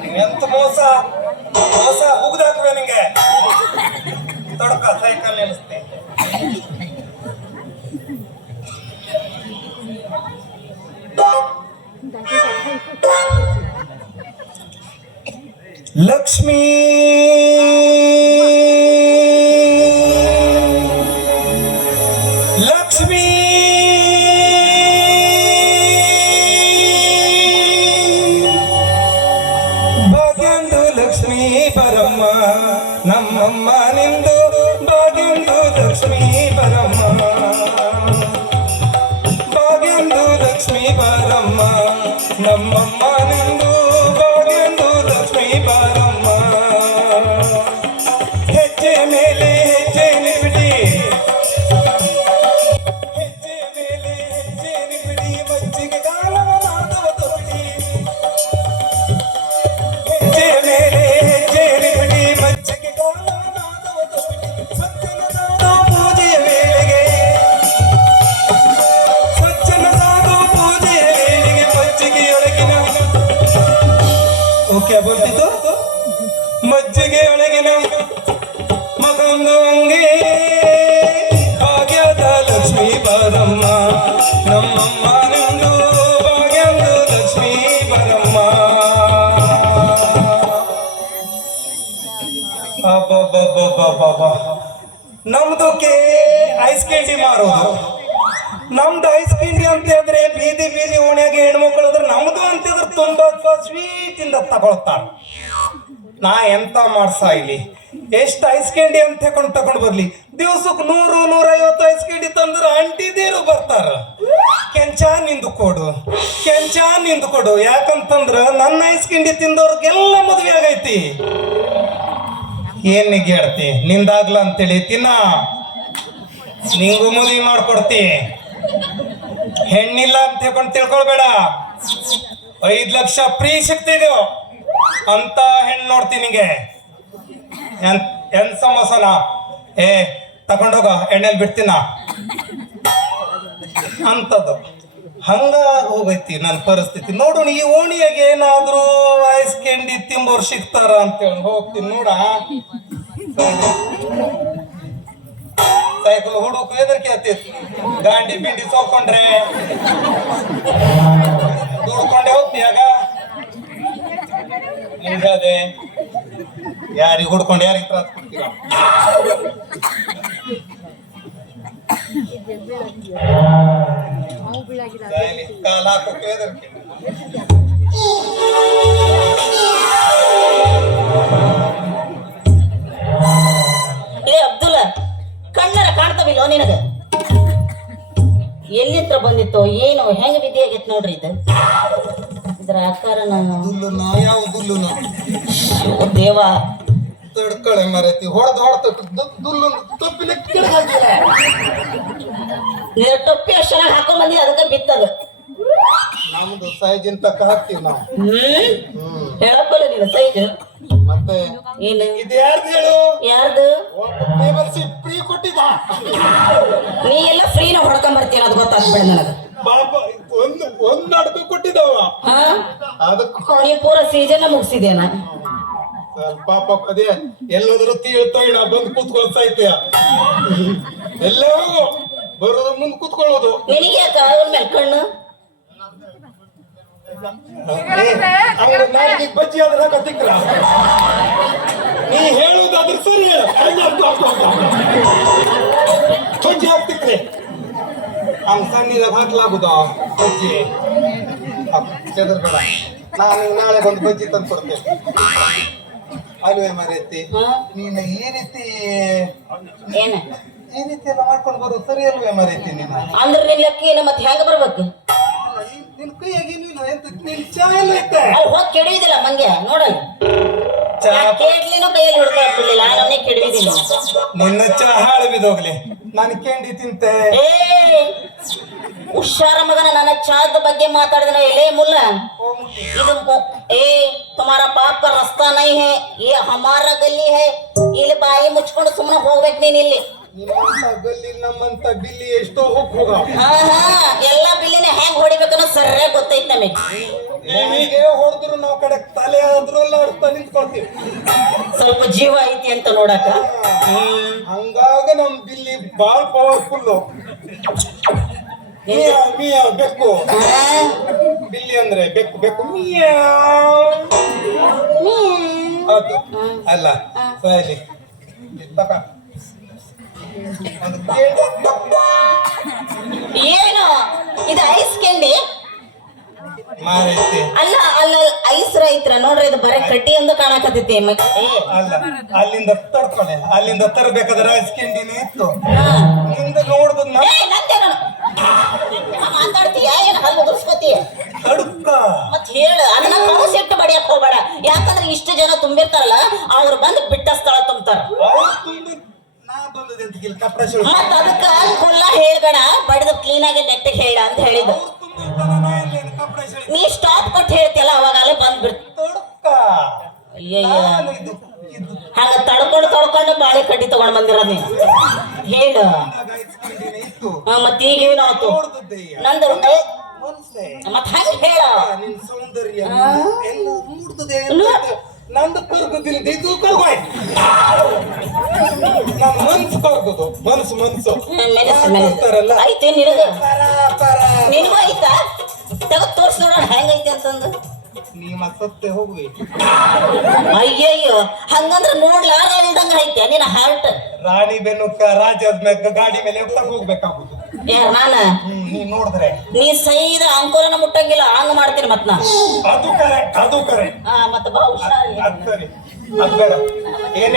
ಎಂತ ಮೋಸ? ಮೋಸ ಹುಗ್ದಾಕುವೆ ನಿಂಗೆ. ತೊಡಕ ಸೈಕಲ್ ನಿಲ್ಲಿಸ್ತೆ. ಲಕ್ಷ್ಮೀ ಲಕ್ಷ್ಮೀ ಓಕೆ ಮಜ್ಜಿಗೆ ಒಳಗಿನ ಮಗಂದು ಹಂಗೆ ಭಾಗ್ಯದ ಲಕ್ಷ್ಮೀ ಬರಮ್ಮ. ನಮ್ಮಮ್ಮ ನಂದು ಭಾಗ್ಯದ ಲಕ್ಷ್ಮೀ ಬರಮ್ಮ. ನಮ್ದು ಕೆ ಐಸ್ ಕ್ಯಾಂಡಿ ಮಾರೋದು. ನಮ್ದು ಐಸ್ ಕ್ಯಾಂಡಿ ಅಂತ ಹೇಳಿದ್ರೆ ಬೀದಿ ಬೀದಿ ಓಣ್ಯಾಗ ಹೆಣ್ಮಕ್ಳು ಅದ್ರ ನಮ್ದು ಅಂತಿದ್ರೆ ತುಂಬಾ ಸ್ವೀಟ್ ಸ್ವೀಟಿಂದ ತಗೊಳ್ತಾರ ನಾ ಎಂತ ಮಾಡ್ಸ ಇಲ್ಲಿ? ಎಷ್ಟು ಐಸ್ ಕ್ಯಾಂಡಿ ಅಂತ ತಗೊಂಡು ತಗೊಂಡು ಬರ್ಲಿ. ದಿವಸಕ್ಕೆ ನೂರು, ನೂರೈವತ್ತು ಐಸ್ ಕ್ಯಾಂಡಿ ತಂದ್ರೆ ಅಂಟಿದೇರು ಬರ್ತಾರ? ಕೆಂಚ ನಿಂದು ಕೊಡು. ಕೆಂಚ ನಿಂದು ಕೊಡು. ಯಾಕಂತಂದ್ರ ನನ್ನ ಐಸ್ ಕ್ಯಾಂಡಿ ತಿಂದವ್ರಿಗೆಲ್ಲ ಮದ್ವೆ ಆಗೈತಿ. ಏನ್ ಹೇಳ್ತಿ ನಿಂದಾಗ್ಲ ಅಂತೇಳಿ ತಿನ್ನ. ನಿಂಗೂ ಮದುವೆ ಮಾಡ್ಕೊಡ್ತಿ. ಹೆಣ್ಣಿಲ್ಲ ಅಂತ ಹೇಳ್ಕೊಂಡು ತಿಳ್ಕೊಳ್ಬೇಡ. ಐದ್ ಲಕ್ಷ ಫ್ರೀ ಸಿಗ್ತಿದ್ವು ಅಂತ ಹೆಣ್ಣು ನೋಡ್ತೀನಿ ನಿಂಗೆ. ಎನ್ ಸಮೋಸನ? ಏ, ತಗೊಂಡೋಗ, ಎಣ್ಣೆಲ್ ಬಿಡ್ತೀನ? ಅಂತದ್ದು. ಹಂಗ ಹೋಗೈತಿ ನನ್ನ ಪರಿಸ್ಥಿತಿ. ನೋಡೋಣ ಈ ಓಣಿಯಾಗ ಏನಾದ್ರೂ ಕೆಂಡಿ ತಿಂಬೋರು ತಿಂಬೋರ್ ಅಂತ ಹೇಳಿ ಹೋಗ್ತೀನಿ ನೋಡ. ಸೈಕಲ್ ಹುಡುಕು ಎದರ್ಕೆ ಹತ್ತಿತ್ತು ಗಾಂಡಿ ಬಿಂಡಿ ಸೋಕೊಂಡ್ರೆ. ದುಡ್ಕೊಂಡೆ ಹೋಗ್ತೀಯಾಗ ಹಿಂಗದೆ ಯಾರಿಗೆ ಹುಡ್ಕೊಂಡು ಯಾರಿಗೆ ತ್ರಾಸ ಕೊಡ್ತೀರ ಕಾಲ್ ಹಾಕೋಕೆ ವಿಧಿ ಆಗೈತೆ ನೋಡ್ರಿ ಇದು. ಇದ್ರ ಆಕಾರ ನಾನು ದುಲ್ಲುನ ಯಾವ ದುಲ್ಲುನ ಓ ದೇವ. ತಡ್ಕಳೆ ಮರೈತಿ ಹೊಡೆದು ಹೊಡೆದು ದುಲ್ಲು ತಪ್ಪಿನ ಕೆಳಗಾಗಿಲ್ಲ ನೀನು ಟೊಪ್ಪಿ ಅಷ್ಟು ಚೆನ್ನಾಗಿ ಹಾಕೊಂಡ್ ಬಂದಿ ಅದಕ್ಕೆ ಬಿತ್ತದು. ನಮ್ದು ಸೈಜ್ ತಕ್ಕ ಹಾಕ್ತೀವಿ ನಾವು. ಹೇಳಪ್ಪಲ್ಲ ನೀನು ಸೈಜ್ ಮತ್ತೆ ಏನು? ಇದು ಯಾರ್ದು ಹೇಳು? ಯಾರ್ದು? ಟೇಬಲ್ ಫ್ರೀ ಕೊಟ್ಟಿದ್ದ. ನೀ ಎಲ್ಲ ಫ್ರೀನ ಹೊಡ್ಕೊಂಡ್ ಬರ್ತೀನಿ ಅದು ಗೊತ್ತಾಗ್ಬೇಡ ನನಗೆ. ಕೊಟ್ಟಿದ್ದವ ಹಾ? ಅದಕ್ಕೆ ಪೂರ ಸೀಸನ್ ಮುಗಿಸಿದೇನ? ಪಾಪ ಅದೇ ಎಲ್ಲೋದ್ರು ತೀಳ್ತೋಯ್ಣ ಬಂದು ಕೂತ್ಕೊಳ್ತಾ ಐತೆ ಎಲ್ಲೇ ಹೋಗು ಬರೋದು ಮುಂದ್ ಕೂತ್ಕೊಳ್ಳೋದು. ನಿನಗೆ ಯಾಕ? ಅವನ ಮೇಲೆ ಕಣ್ಣು? ಅವ್ರ ಬಜ್ಜಿ ಆದ್ರೆ ಕತ್ತಿಕ್ರ ನೀ ಹೇಳುವುದಾದ್ರೆ ಸರಿ ಹೇಳ. ಬಜ್ಜಿ ಹಾಕ್ತಿಕ್ರೆ ಅವ್ನ ಸಣ್ಣದಾಗ ಹಾಕ್ಲಾಗುದ? ಬಜ್ಜಿ. ಚದರ್ಬೇಡ ನಾನು ನಾಳೆ ಬಂದು ಬಜ್ಜಿ ತಂದು ಕೊಡ್ತೇನೆ. ಅಲ್ವೇ ಮರೆತಿ? ನೀನು ಈ ರೀತಿ ಏನ? ಈ ರೀತಿ ಎಲ್ಲ ಮಾಡ್ಕೊಂಡು ಬರೋದು ಸರಿ ಅಲ್ವೇ ಮರೆತಿ ನೀನು? ಅಂದ್ರೆ ನಿನ್ ಲೆಕ್ಕ ಏನು ಮತ್ತೆ ಹೆಂಗ ಬರ್ಬೇಕು? ನಿನ್ ಕೈಯಾಗಿ ನೀನು ಎಂತ ನಿನ್ ಚಾ ಎಲ್ಲ ಐತೆ ಅಲ್ಲಿ ಹೋಗಿ ಕೆಡವಿದಿಲ್ಲ ಮಂಗೆ ನೋಡಲ್ಲ. ಚಾ ಕೇಡ್ಲಿನೂ ಕೈಯಲ್ಲಿ ಹಿಡ್ಕೊಳ್ತಿರ್ಲಿಲ್ಲ ನನ್ನೇ ಕೆಡಿದಿಲ್ಲ ನಿನ್ನ ಚಾ ಹಾಳು ಬಿದ್ದೋಗ್ಲಿ. ನಾನು ಕೇಂಡಿ ತಿಂತೆ. ಹುಷಾರ ಮಗನ ನನ್ನ ಚಾದ ಬಗ್ಗೆ ಮಾತಾಡಿದ್ರೆ ಎಲೆ ಮುಲ್ಲ ಇದು ಮು- ಏ ತುಮಾರ ಪಾಪ का रास्ता नहीं है ये हमारा गली है ಇಲ್ಲಿ ಬಾಯಿ ಮುಚ್ಕೊಂಡು ಸುಮ್ಮನೆ ಹೋಗ್ಬೇಕು ನೀನ್ ಇಲ್ಲಿ ನಿಮ್ಮಂತ ಗಲ್ಲಿ ನಮ್ಮಂತ ಬಿಲ್ಲಿ ಎಷ್ಟೋ ಹೋಗ್ ಹೋಗ ಹಾ ಹಾ ಎಲ್ಲ ಬಿಲ್ಲಿನ ಹೆಂಗ್ ಹೊಡಿಬೇಕನ್ನೋ ಸರಿಯಾಗಿ ಗೊತ್ತೈತ್ ನಮಗೆ ಹೀಗೆ ಹೊಡೆದ್ರು ನಾವ್ ಕಡೆ ತಲೆ ಆದ್ರೂ ಜೀವ ಐತಿ ಅಂತ ನೋಡಕ ಹ್ಮ್ ಹಂಗಾಗ ನಮ್ ಬಿಲ್ಲಿ ಬಾಳ್ ಪವರ್ಫುಲ್ ಮಿಯಾ ಬೆಕ್ಕು. ಬಿಲ್ಲಿ ಅಂದ್ರೆ ಬೆಕ್ಕು ಬೆಕ್ಕು. ಮಿಯಾವ್. ಹೌದು. ಅಲ್ಲ ಸರಿ. ತಕ. ಏನು? ಇದು ಐಸ್ ಕೆಂಡಿ ಮಾರೈತಿ. ಅಲ್ಲ ಅಲ್ಲ ಐಸ್ ರೈತ್ರ. ನೋಡ್ರಿ ಇದು ಬರೀ ಕಟ್ಟಿ ಒಂದು ಕಾಣಕತ್ತೈತಿ ಅಲ್ಲ. ಅಲ್ಲಿಂದ ತರ್ಕೊಳ್ಳಿ. ಅಲ್ಲಿಂದ ತರಬೇಕಾದ್ರೆ ಐಸ್ ಕೆಂಡಿನೇ ಇತ್ತು. ನಿಮ್ದು ನಿಂದ ನೋಡ್ದು? ಮಾತಾಡ್ತೀಯ? ಏನ್ ಹಲ್ಲು ಉದುರ್ಸ್ಕೊತೀಯ ಕಡುಕ ಮತ್ ಹೇಳ ಅದನ್ನ ಕೌಸ್ ಇಟ್ಟು ಬಡಿಯಕ್ ಹೋಗ್ಬೇಡ. ಯಾಕಂದ್ರೆ ಇಷ್ಟು ಜನ ತುಂಬಿರ್ತಾರಲ್ಲ ಅವ್ರು ಬಂದು ಬಿಟ್ಟ ಸ್ಥಳ ತುಂಬ್ತಾರ. ಮತ್ ಅದಕ್ಕ ಕುಲ್ಲ ಹೇಳ್ಬೇಡ ಬಡಿದು ಕ್ಲೀನ್ ಆಗಿ ನೆಟ್ಟಿಗೆ ಹೇಳ ಅಂತ ತುಂಬಿರ್ತಾರ, ನಾ ಸ್ಟಾಪ್ ಕೊಟ್ಟು ಹೇಳ್ತಿಯಲ್ಲ ಅವಾಗಲೇ ಬಂದ್ಬಿಡ್ತು ಅಯ್ಯಯ್ಯ. ಹಂಗ ತಡ್ಕೊಂಡು ತಡ್ಕೊಂಡು ಬಾಳೆ ಕಡ್ಡಿ ತಗೊಂಡ್ ಬಂದಿರೋದ್ ನೀನು. ಹೇಳು. ಆಗ ಐಸ್ ಇತ್ತು. ಆ, ಮತ್ ಈಗ ಏನಾಯ್ತು? ನಂದು ಏ, ಮನ್ಸೆ ಮತ್ ಹಂಗ ಹೇಳ. ನಿನ್ ಸೌಂದರ್ಯ? ಎಲ್ಲ ಮೂಡ್ತದೆ. ನಂದು ಕರ್ಗುದಿಲ್ಲ ಇದು ಕರ್ಗೋಯ್ ನಾನು ಮನ್ಸು ಕರ್ಗುದು. ಮನ್ಸು ಮನ್ಸು. ಮೆಣಸು ಐತೆ ನಿನಗ ಪರ ಪರ ನಿನಗೂ ಐತಾ ತೆಗೆದು ತೋರ್ಸ್ ನೋಡೋಣ ಹೆಂಗೈತೆ ಅಂತಂದು. ನೀ ಮತ್ತತ್ತೆ ಹೋಗುವೆ ಅಯ್ಯಯ್ಯೋ ಹಂಗಂದ್ರ ನೋಡ್ಲಾರ ಇಲ್ದಂಗ ಐತೆ ನಿನ್ನ ಹಾರ್ಟ್ ರಾಣಿ ಬೆನ್ನುಕ್ಕ ರಾಜದ ಮ್ಯಾಗ ಗಾಡಿ ಮೇಲೆ ಎತ್ತ ಹೋಗ್ಬೇಕಾಗುದು ಯಾರ ನಾನ? ಹ್ಮ್ ನೀ ನೋಡಿದ್ರೆ. ನೀ ಸೈದ ಅಂಕೋಲನ ಮುಟ್ಟಂಗಿಲ್ಲ ಹಂಗ ಮಾಡ್ತೀನಿ ಮತ್ ನಾ ಅದು ಕರೆಕ್ಟ್ ಅದು ಕರೆಕ್ಟ್ ಆ, ಮತ್ತ ಬಾ ಹುಷಾರಿ. ಅದ್ ಸರಿ. ಅದ್ ಬೇಡ. ಏನ್